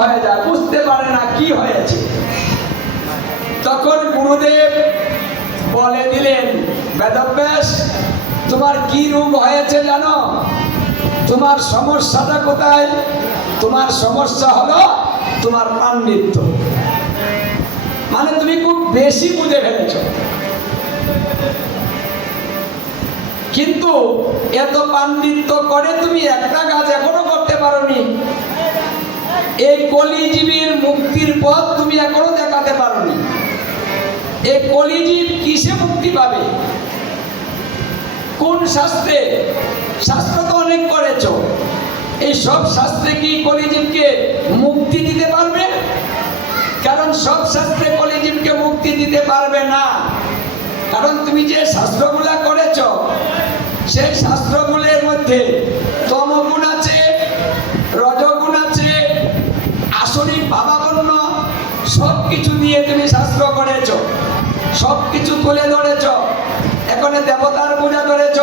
হয়ে যায়, বুঝতে পারে না কি হয়েছে। তখন গুরুদেব বলে দিলেন, বেদব্যাস, তোমার কি রোগ হয়েছে জানো? তোমার সমস্যাটা কোথায়? তোমার সমস্যা হলো তোমার পাণ্ডিত্য। মানে তুমি খুব বেশি বুঝে ফেলেছ, কিন্তু এত পাণ্ডিত্য করে তুমি একটা কাজ এখনো করতে পারোনি। এই কলিজীবীর মুক্তির পথ তুমি এখনো দেখাতে পারোনি। এই কলিজীব কিসে মুক্তি পাবে? কোন শাস্ত্রে? শাস্ত্র তো অনেক করেছ, এই সব শাস্ত্রে কি কলিজীবকে মুক্তি দিতে পারবে? কারণ সব শাস্ত্রে কলিজীবকে মুক্তি দিতে পারবে না। কারণ তুমি যে শাস্ত্রগুলা করেছ, সেই শাস্ত্রগুলোর মধ্যে তমগুণ আছে, রজগুণ আছে, আসরিক ভাবাপন্ন, সব কিছু দিয়ে তুমি শাস্ত্র করেছ, সব কিছু তুলে ধরেছ। এখানে দেবতার পূজা করেছ,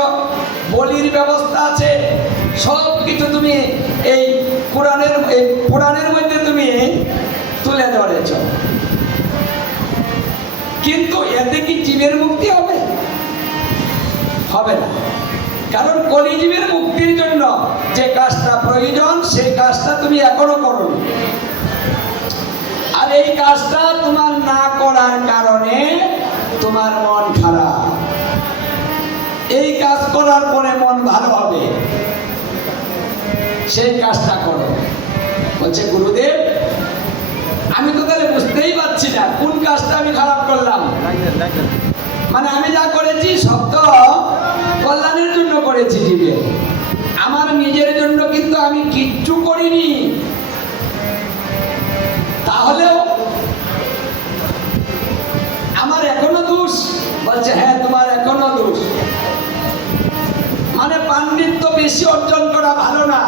বলির ব্যবস্থা আছে, সব কিছু তুমি এই পুরাণের মধ্যে তুমি তুলে ধরেছ। কিন্তু এতে কি জীবের মুক্তি হবে? হবে না। কারণ কলিজীবের মুক্তির জন্য যে কাজটা প্রয়োজন, সেই কাজটা তুমি এখনো করোনি। আর এই কাজটা তোমার না করার কারণে তোমার মন খারাপ। এই কাজ করার পরে মন ভালো হবে, সেই কাজটা করো। বলছে গুরুদেব, আমি তো তাহলে বুঝতেই পারছি না কোন কাজটা আমি খারাপ করলাম। মানে আমি যা করেছি সব তো কল্যাণের জন্য করেছি জীবের, আমার নিজের জন্য কিন্তু আমি কিচ্ছু করিনি। তাহলেও আমার এখনো দোষ? বলছে হ্যাঁ, তোমার এখনো দোষ। মানে পাণ্ডিত্য বেশি অর্জন করা ভালো না।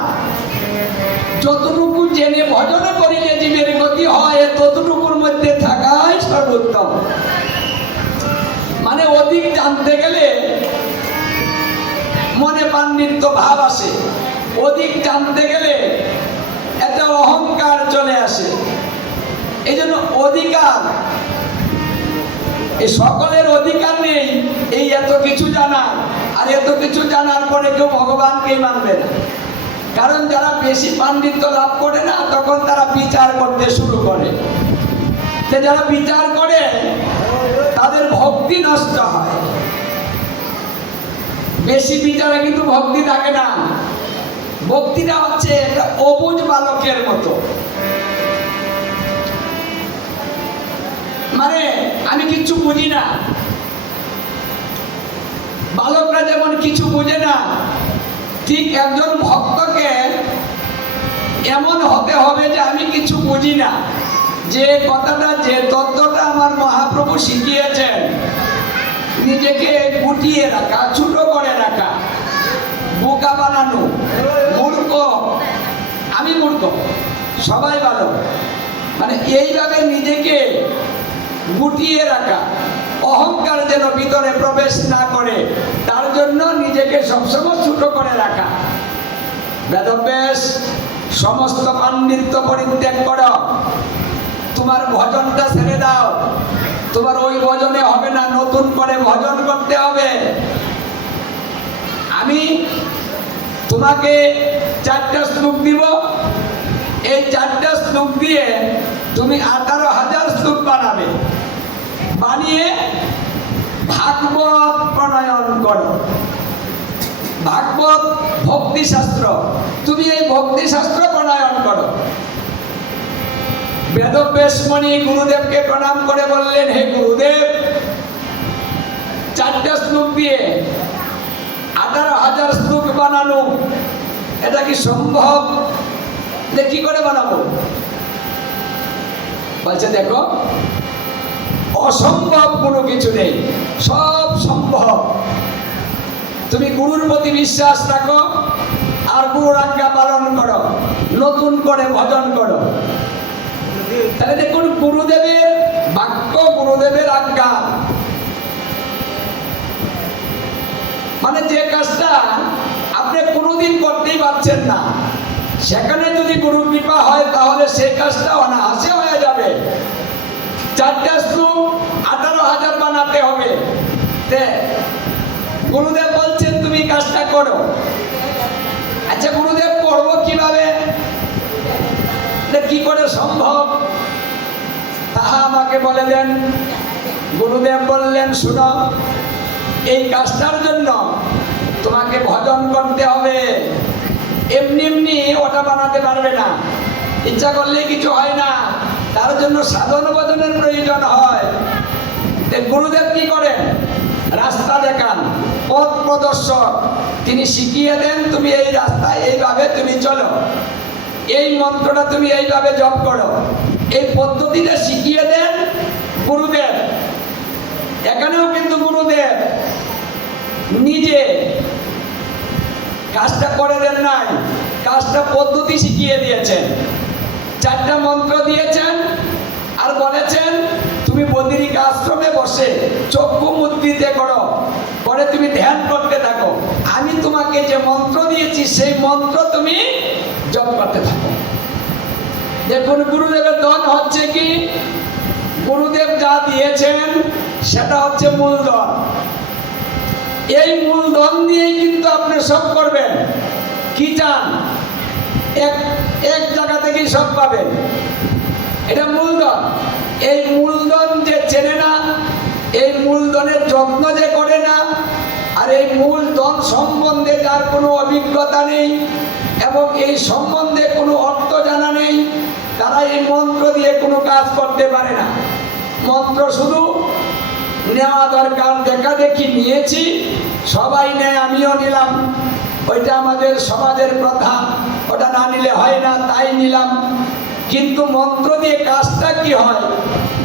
যতটুকু জেনে ভজন করিলে জীবের গতি হয়, ততটুকুর মধ্যে থাকাই সর্বোত্তম। মানে অধিক জানতে গেলে মনে পাণ্ডিত্য ভাব আসে, অধিক জানতে গেলে একটা অহংকার চলে আসে। এই জন্য অধিকার, এই সকলের অধিকার নেই এই এত কিছু জানার। আর এত কিছু জানার পরে কেউ ভগবানকেই মানবে না। কারণ যারা বেশি পাণ্ডিত্য লাভ করে না, তখন তারা বিচার করতে শুরু করে। যারা বিচার করে তাদের ভক্তি নষ্ট হয়। বেশি বিচারে কিন্তু ভক্তি থাকে না। ভক্তিটা হচ্ছে একটা অবুঝ বালকের মতো। মানে আমি কিচ্ছু বুঝি না। বালকরা যেমন কিছু বুঝে না, ঠিক একজন ভক্তকে এমন হতে হবে যে আমি কিছু বুঝি না। যে কথাটা, যে তত্ত্বটা আমার মহাপ্রভু শিখিয়েছেন, নিজেকে গুটিয়ে রাখা, ছোট করে রাখা, বোকা বানানো, মূর্খ, আমি মূর্খ, সবাই ভালো, মানে এইভাবে নিজেকে গুটিয়ে রাখা, অহংকার যেন ভিতরে প্রবেশ না করে, তার জন্য নিজেকে সবসময় ছোট করে রাখা। বেদব্যাস, সমস্ত পাণ্ডিত্য পরিত্যাগ করো, তোমার ভজনটা ছেড়ে দাও। তোমার ওই ভজনে হবে না, নতুন করে ভজন করতে হবে। আমি তোমাকে 4টা শ্লোক দিব, এই 4টা শ্লোক দিয়ে তুমি 18,000 শ্লোক বানাবে। বানিয়ে ভাগবত প্রণয়ন করো। ভাগবত ভক্তি শাস্ত্র, তুমি এই ভক্তি শাস্ত্র প্রণয়ন করো। বেদব্যাস মুনি গুরুদেবকে প্রণাম করে বললেন, হে গুরুদেব, 4টা শ্লোক দিয়ে 18,000 শ্লোক বানানো, এটা কি সম্ভব? কি করে বানাবো? বলছে দেখো, অসম্ভব কোনো কিছু নেই, সব সম্ভব। তুমি গুরুর প্রতি বিশ্বাস রাখো আর গুরুর আজ্ঞা পালন করো, নতুন করে ভজন করো। তাহলে দেখুন, গুরুদেবের বাক্য, গুরুদেবের আজ্ঞা, মানে যে কাজটা আপনি কোনোদিন করতেই পারছেন না, সেখানে যদি গুরু কৃপা হয় তাহলে সেই কাজটা অনায়াসে হয়ে যাবে। 4টা শ্লোক 18,000 বানাতে হবে। গুরুদেব বলছেন তুমি কাজটা করো। আচ্ছা গুরুদেব করবো কিভাবে, কি করে সম্ভব তাহা আমাকে বলে দেন। গুরুদেব বললেন শুনো, এই কাজটার জন্য তোমাকে ভজন করতে হবে। এমনি এমনি ওটা বানাতে পারবে না, ইচ্ছা করলে কিছু হয় না, তার জন্য সাধন ভজনের প্রয়োজন হয়। গুরুদেব কি করেন, রাস্তা দেখান, পথ প্রদর্শক, তিনি শিখিয়ে দেন তুমি এই রাস্তায় এইভাবে তুমি চলো, এই মন্ত্রটা তুমি এইভাবে জপ করো, এই পদ্ধতিটা শিখিয়ে দেন গুরুদেব। এখানেও কিন্তু গুরুদেব নিজে কাজটা করে দেন নাই, কাজটা পদ্ধতি শিখিয়ে দিয়েছেন। 4টা মন্ত্র দিয়েছেন আর বলেছেন তুমি বদ্রিক আশ্রমে বসে চক্ষু মুদ্রিতে করো, করে তুমি ধ্যান করতে থাকো, আমি তোমাকে যে মন্ত্র দিয়েছি সেই মন্ত্র তুমি জপ করতে থাকো। দেখুন গুরুদেবের ধন হচ্ছে কি, গুরুদেব যা দিয়েছেন সেটা হচ্ছে মূলধন। এই মূলধন দিয়েই কিন্তু আপনি সব করবেন। কি চান, এক জায়গা থেকেই সব পাবেন, এটা মূলধন। এই মূলধন যে চেনে না, এই মূলধনের যত্ন যে করে না, আর এই মূলধন সম্বন্ধে যার কোনো অভিজ্ঞতা নেই এবং এই সম্বন্ধে কোনো অর্থ জানা নেই, তারা এই মন্ত্র দিয়ে কোনো কাজ করতে পারে না। মন্ত্র শুধু নেওয়া দরকার, দেখা দেখি নিয়েছি, সবাই নেয় আমিও নিলাম, ওইটা আমাদের সমাজের প্রথা, ওটা না নিলে হয় না তাই নিলাম। কিন্তু মন্ত্র দিয়ে কাজটা কি হয়,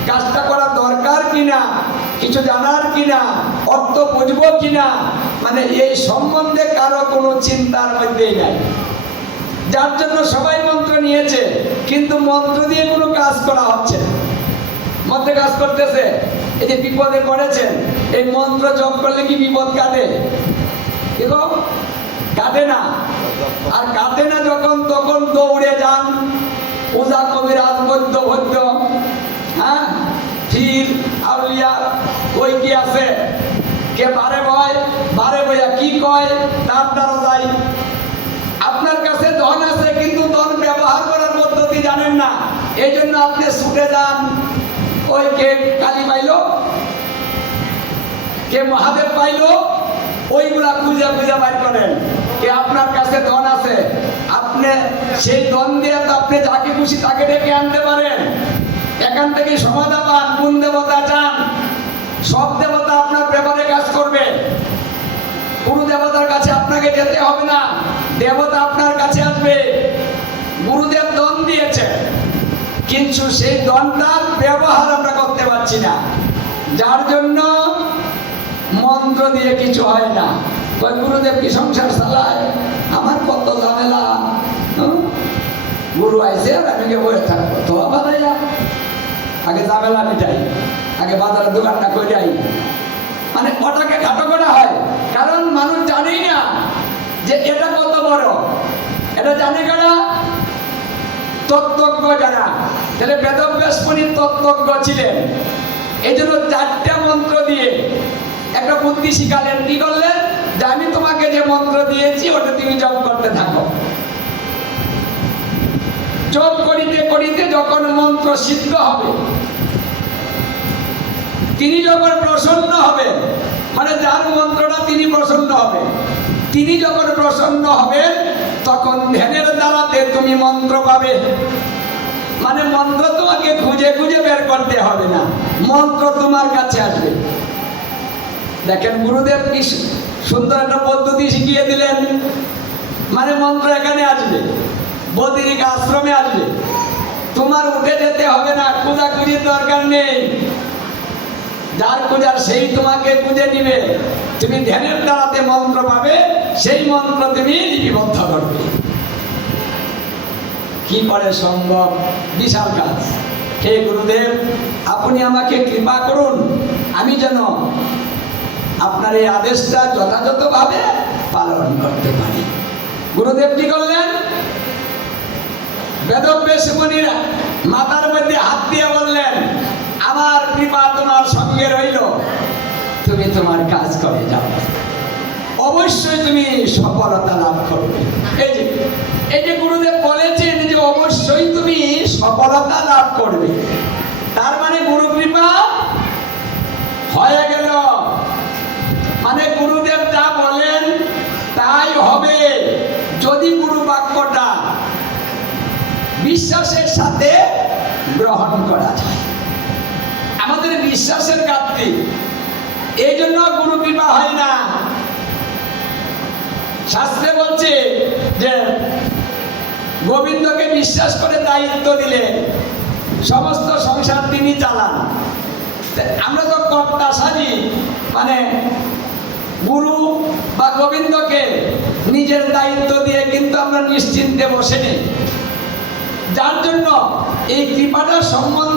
কাজটা করা দরকার কিনা, কিছু জানার কিনা, অর্থ বুঝবো কিনা, মানে এই সম্বন্ধে কারো কোনো চিন্তার মধ্যেই নাই। যার জন্য সবাই মন্ত্র নিয়েছে কিন্তু মন্ত্র দিয়ে কোনো কাজ করা হচ্ছে না। মন্ত্রে কাজ করতেছে, এই যে বিপদে পড়েছেন, এই মন্ত্র জপ করলে কি বিপদ কাটে? দেখো কাটে না। আর কাটে না যখন তখন দৌড়ে যান পূজা কবিরাজ বৈদ্য ভৈদ্য, হ্যাঁ পীর আউলিয়া, ওই কি আছে কে বারে বয়া কি কয় তার দ্বারা যাই। আপনার কাছে ধন আছে কিন্তু ধন ব্যবহার করার পদ্ধতি জানেন না, এই জন্য আপনি ছুটে যান। ওই কে কালী পাইলো, কে মহাদেব পাইলো, ওইগুলা খুঁজে খুঁজে বাইর করেন। কে আপনার কাছে ধন আছে, আপনি সেই ধন দিয়ে তো আপনি যাকে খুশি তাকে ডেকে আনতে পারেন। এখান থেকে সমাধা পান, কোন দেবতা চান, সব দেবতা আপনার ব্যাপারে কাজ করবে। কোন দেবতার কাছে আপনাকে যেতে হবে না, দেবতা আপনার কাছে আসবে। গুরুদেব ধন দিয়েছে কিন্তু সেই ধনটার ব্যবহার আমরা করতে পারছি না, যার জন্য মন্ত্র দিয়ে কিছু হয় না। ওই গুরুদেব কি সংসার চালায়, আমার কত ঝামেলা, গুরু আইসে আর আমি বসে থাকবো, তো আবার আগে ঝামেলা মিটাই, আগে বাজারের দোকানটা করে যাই, মানে ওটাকে খাটো করা হয়। কারণ মানুষ জানেই না যে এটা কত বড়, এটা জানে কারা, তত্ত্বজ্ঞ যারা। তাহলে বেদব্যাস মুনি তত্ত্বজ্ঞ ছিলেন, এই জন্য 4টা মন্ত্র দিয়ে একটা বুদ্ধি শিখালেন। কি করলেন, যে আমি তোমাকে যে মন্ত্র দিয়েছি ওটা তুমি জপ করতে থাকো। জপ করিতে করিতে যখন মন্ত্র সিদ্ধ হবে, তিনি যখন প্রসন্ন হবে, মানে যার মন্ত্রটা তিনি প্রসন্ন হবে, তিনি যখন প্রসন্ন হবেন তখন ধ্যানের দ্বারাতে তুমি মন্ত্র পাবে। মানে মন্ত্র তোমাকে খুঁজে খুঁজে বের করতে হবে না, মন্ত্র তোমার কাছে আসবে। দেখেন গুরুদেব কি সুন্দর একটা পদ্ধতি শিখিয়ে দিলেন। মানে মন্ত্র এখানে আসবে, বদ্রিক আশ্রমে আসবে, তোমার উঠে যেতে হবে না, খোঁজাখুঁজির দরকার নেই। যার খোঁজার সেই তোমাকে খুঁজে নিবে, তুমি ধ্যানের দ্বারাতে মন্ত্র পাবে, সেই মন্ত্র তুমি লিপিবদ্ধ করবে। কি করে সম্ভব, বিশাল কাজ। হে গুরুদেব, আপনি আমাকে কৃপা করুন, আমি যেন আপনার এই আদেশটা যথাযথভাবে পালন করতে পারি। গুরুদেব কি করলেন, বেদব্যাস মুনির মাথার মধ্যে হাত দিয়ে বললেন, আমার কৃপা তোমার সঙ্গে রইল, তুমি তোমার কাজ করে যাও, অবশ্যই তুমি সফলতা লাভ করবে। এই যে গুরুদেব বলেছেন যে অবশ্যই তুমি সফলতা লাভ করবে, তার মানে গুরু কৃপা হয়ে গেল, মানে গুরুদেব যা বলেন তাই হবে, যদি গুরু বাক্যটা বিশ্বাসের সাথে গ্রহণ করা যায়। আমাদের বিশ্বাসের ঘাটতি, এই জন্য গুরু কৃপা হয় না। শাস্ত্রে বলছে যে গোবিন্দকে বিশ্বাস করে দায়িত্ব দিলে সমস্ত সংসার তিনি চালান। আমরা তো কর্তা সাজি, মানে গুরু বা গোবিন্দকে নিজের দায়িত্ব দিয়ে কিন্তু আমরা নিশ্চিন্তে বসে নেই। যার জন্য এই কৃপাটা সম্বন্ধে